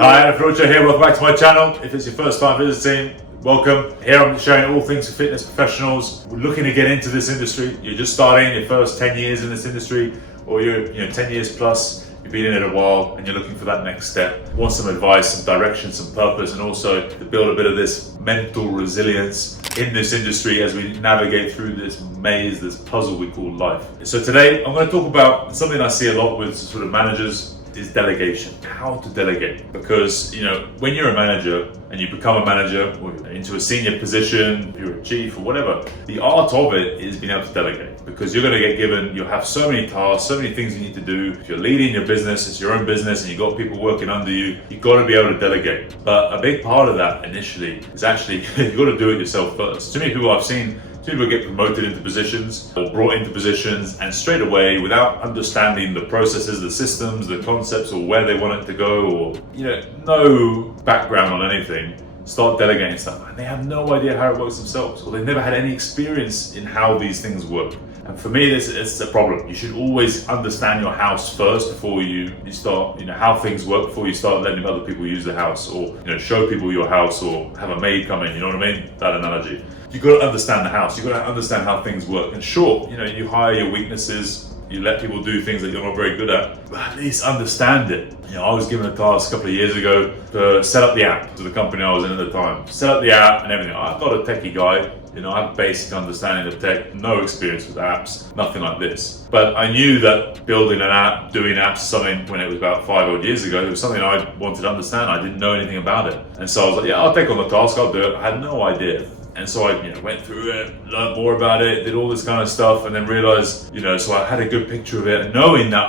Hi, I'm Flojo here. Welcome back to my channel. If it's your first time visiting, welcome. Here I'm sharing all things for fitness professionals. We're looking to get into this industry. You're just starting your first 10 years in this industry, or you're 10 years plus. You've been in it a while and you're looking for that next step. Want some advice, some direction, some purpose, and also to build a bit of this mental resilience in this industry as we navigate through this maze, this puzzle we call life. So today I'm going to talk about something I see a lot with sort of managers is delegation. How to delegate. Because when you're a manager and you become a manager or into a senior position, you're a chief or whatever, the art of it is being able to delegate. Because you're going to get given, you'll have so many tasks, so many things you need to do. If you're leading your business, it's your own business and you've got people working under you, you've got to be able to delegate. But a big part of that initially is actually you've got to do it yourself first. Too many people I've seen, people get promoted into positions or brought into positions and straight away, without understanding the processes, the systems, the concepts, or where they want it to go, or no background on anything, start delegating stuff, and they have no idea how it works themselves, or they've never had any experience in how these things work. And for me, it's a problem. You should always understand your house first before you start, how things work, before you start letting other people use the house, or show people your house, or have a maid come in. You know what I mean? That analogy. You've got to understand the house. You've got to understand how things work. And sure, you hire your weaknesses. You let people do things that you're not very good at, but at least understand it. I was given a task a couple of years ago to set up the app to the company I was in at the time. Set up the app and everything. I'm not a techie guy. I have basic understanding of tech, no experience with apps, nothing like this. But I knew that building an app, doing apps, something when it was about 5 odd years ago, it was something I wanted to understand. I didn't know anything about it. And so I was like, yeah, I'll take on the task, I'll do it. I had no idea. And so I went through it, learned more about it, did all this kind of stuff, and then realized, so I had a good picture of it, knowing that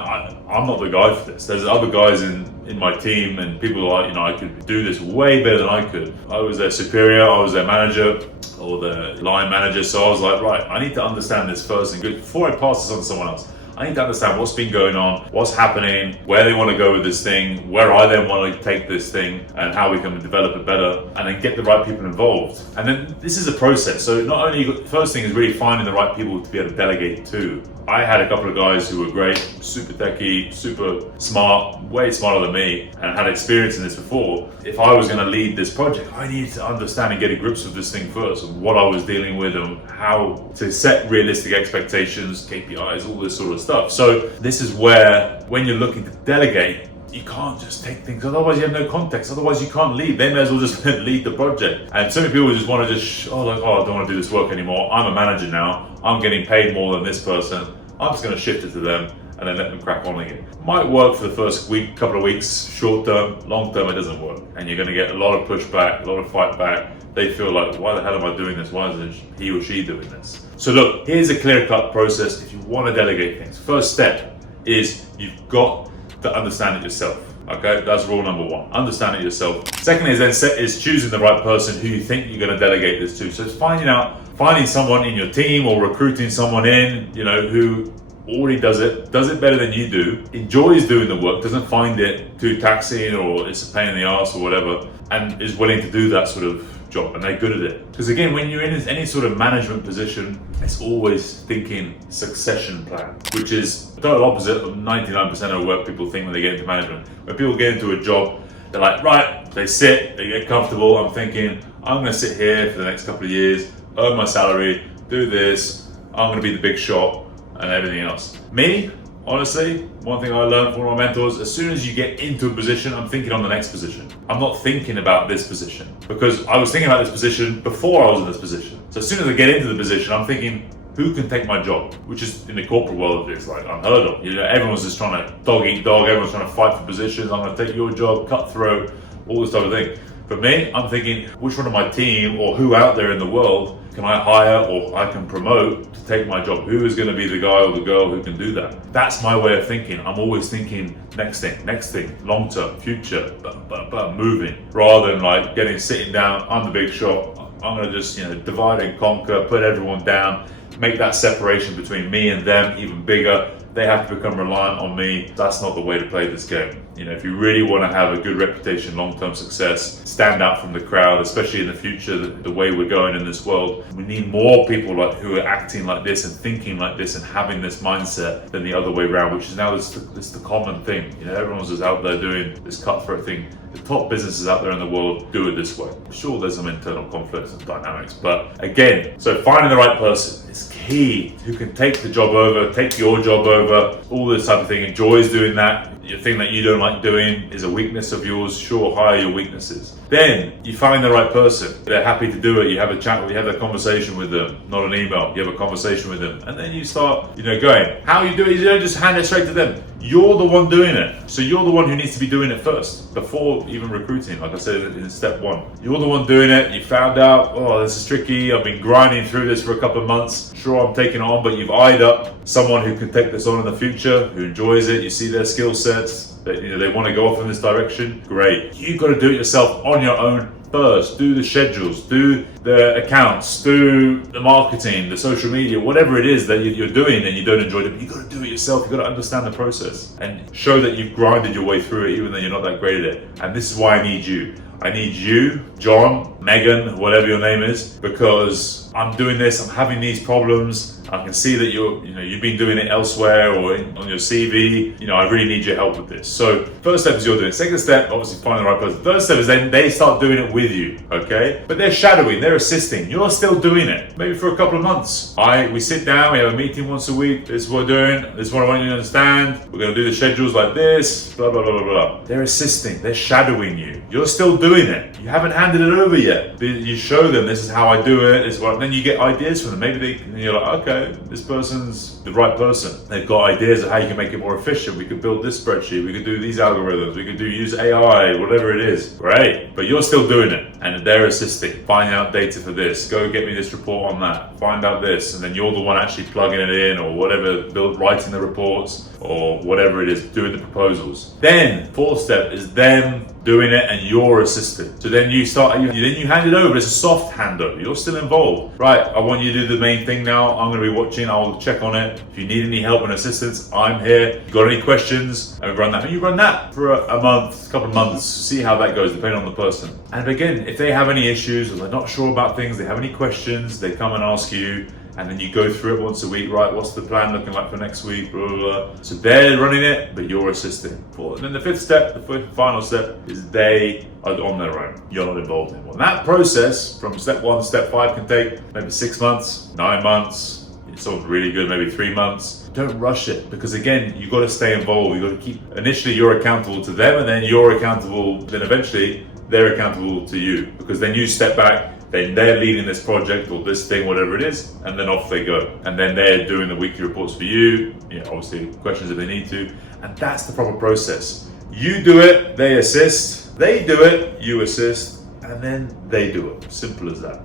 I'm not the guy for this. There's other guys in my team and people like, I could do this way better than I could. I was their superior, I was their manager, or the line manager, so I was like, right, I need to understand this first and good before I pass this on to someone else. I need to understand what's been going on, what's happening, where they want to go with this thing, where I then want to take this thing, and how we can develop it better, and then get the right people involved. And then this is a process. So not only, the first thing is really finding the right people to be able to delegate to. I had a couple of guys who were great, super techie, super smart, way smarter than me, and had experience in this before. If I was going to lead this project, I needed to understand and get a grips with this thing first, and what I was dealing with, and how to set realistic expectations, KPIs, all this sort of stuff. So this is where, when you're looking to delegate, you can't just take things, otherwise you have no context, otherwise you can't lead. They may as well just lead the project. And so many people just want to I don't want to do this work anymore. I'm a manager now, I'm getting paid more than this person, I'm just going to shift it to them and then let them crack on again. Might work for the first week, couple of weeks, short term, long term it doesn't work. And you're going to get a lot of pushback, a lot of fight back. They feel like, why the hell am I doing this? Why is he or she doing this? So look, here's a clear-cut process if you want to delegate things. First step is you've got to understand it yourself. Okay, that's rule number one. Understand it yourself. Second is choosing the right person who you think you're going to delegate this to. So it's finding someone in your team or recruiting someone in, who already does it better than you do, enjoys doing the work, doesn't find it too taxing or it's a pain in the ass or whatever, and is willing to do that sort of job, and they're good at it. Because again, when you're in any sort of management position, it's always thinking succession plan, which is the total opposite of 99% of what people think when they get into management. When people get into a job, they're like, right, they sit, they get comfortable. I'm thinking, I'm going to sit here for the next couple of years, earn my salary, do this, I'm going to be the big shot, and everything else. Me, honestly, one thing I learned from my mentors, as soon as you get into a position, I'm thinking on the next position. I'm not thinking about this position, because I was thinking about this position before I was in this position. So as soon as I get into the position, I'm thinking, who can take my job? Which is, in the corporate world, it's like unheard of. Everyone's just trying to dog eat dog, everyone's trying to fight for positions, I'm going to take your job, cutthroat, all this type of thing. For me, I'm thinking, which one of my team or who out there in the world can I hire or I can promote to take my job? Who is going to be the guy or the girl who can do that? That's my way of thinking. I'm always thinking next thing, long term, future, but moving, rather than like sitting down, I'm the big shot, I'm going to just divide and conquer, put everyone down, make that separation between me and them even bigger, they have to become reliant on me. That's not the way to play this game. You know, if you really want to have a good reputation, long-term success, stand out from the crowd, especially in the future, the way we're going in this world, we need more people who are acting like this and thinking like this and having this mindset than the other way around, which is now this the common thing. You know, everyone's just out there doing this cutthroat thing. The top businesses out there in the world do it this way. Sure, there's some internal conflicts and dynamics, but again, so finding the right person is key, who can take the job over, take your job over, all this type of thing, enjoys doing that. Your thing that you don't like doing is a weakness of yours, sure, hire your weaknesses. Then you find the right person. They're happy to do it. You have a chat, you have a conversation with them, not an email. You have a conversation with them, and then you start, going. How you do it? You don't just hand it straight to them. You're the one doing it. So you're the one who needs to be doing it first, before even recruiting. Like I said in step 1, you're the one doing it. You found out, oh, this is tricky. I've been grinding through this for a couple of months. Sure, I'm taking it on, but you've eyed up someone who can take this on in the future, who enjoys it. You see their skill sets. They want to go off in this direction. Great. You've got to do it yourself on your own first. Do the schedules, do the accounts, do the marketing, the social media, whatever it is that you're doing and you don't enjoy it. But you've got to do it yourself. You've got to understand the process and show that you've grinded your way through it, even though you're not that great at it. And this is why I need you. I need you, John, Megan, whatever your name is, because I'm doing this, I'm having these problems. I can see that you've been doing it elsewhere or on your CV. I really need your help with this. So first step is you're doing it. Second step, obviously finding the right person. Third step is then they start doing it with you, okay? But they're shadowing, they're assisting. You're still doing it, maybe for a couple of months. We sit down, we have a meeting once a week. This is what we're doing. This is what I want you to understand. We're going to do the schedules like this, blah, blah, blah, blah, blah. They're assisting, they're shadowing you. You're still doing it. You haven't handed it over yet. You show them, this is how I do it. Then you get ideas from them. Maybe you're like, okay, this person's the right person. They've got ideas of how you can make it more efficient. We could build this spreadsheet. We could do these algorithms. We could use AI, whatever it is. Great. But you're still doing it. And they're assisting. Finding out data for this. Go get me this report on that. Find out this. And then you're the one actually plugging it in or whatever, writing the reports or whatever it is, doing the proposals. Then, fourth step is them doing it and you're assisting. So then you hand it over. It's a soft handover. You're still involved. Right, I want you to do the main thing now. I'm going to be watching. I'll check on it. If you need any help and assistance, I'm here. You got any questions? And run that. And you run that for a month, a couple of months. See how that goes, depending on the person. And again, if they have any issues or they're not sure about things, they have any questions, they come and ask you. And then you go through it once a week, right? What's the plan looking like for next week? Blah, blah, blah. So they're running it, but you're assisting. And then the fifth step, the final step, is they are on their own. You're not involved in it. Well, that process from step 1 to step 5 can take maybe 6 months, 9 months. It's all really good, maybe 3 months. Don't rush it, because again, you've got to stay involved. You've got to keep, initially you're accountable to them, and then you're accountable, then eventually they're accountable to you, because then you step back. Then they're leading this project or this thing, whatever it is, and then off they go. And then they're doing the weekly reports for you, obviously questions if they need to. And that's the proper process. You do it, they assist. They do it, you assist, and then they do it. Simple as that.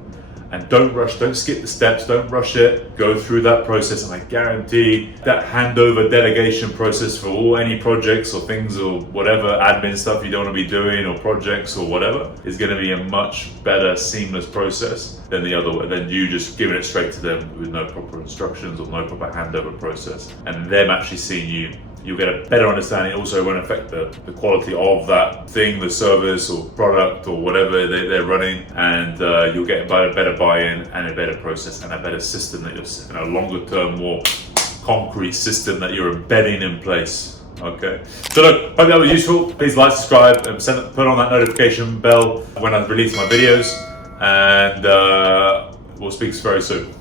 And don't rush, don't skip the steps, don't rush it. Go through that process, and I guarantee that handover delegation process for any projects or things or whatever admin stuff you don't want to be doing or projects or whatever is going to be a much better seamless process than the other way, than you just giving it straight to them with no proper instructions or no proper handover process. And them actually seeing you, you'll get a better understanding. It also won't affect the quality of that thing, the service or product or whatever they're running, and you'll get a better buy-in and a better process and a better system that you're, a longer term, more concrete system that you're embedding in place. Okay, so look, hope that was useful. Please like, subscribe, and put on that notification bell when I release my videos, and we'll speak very soon.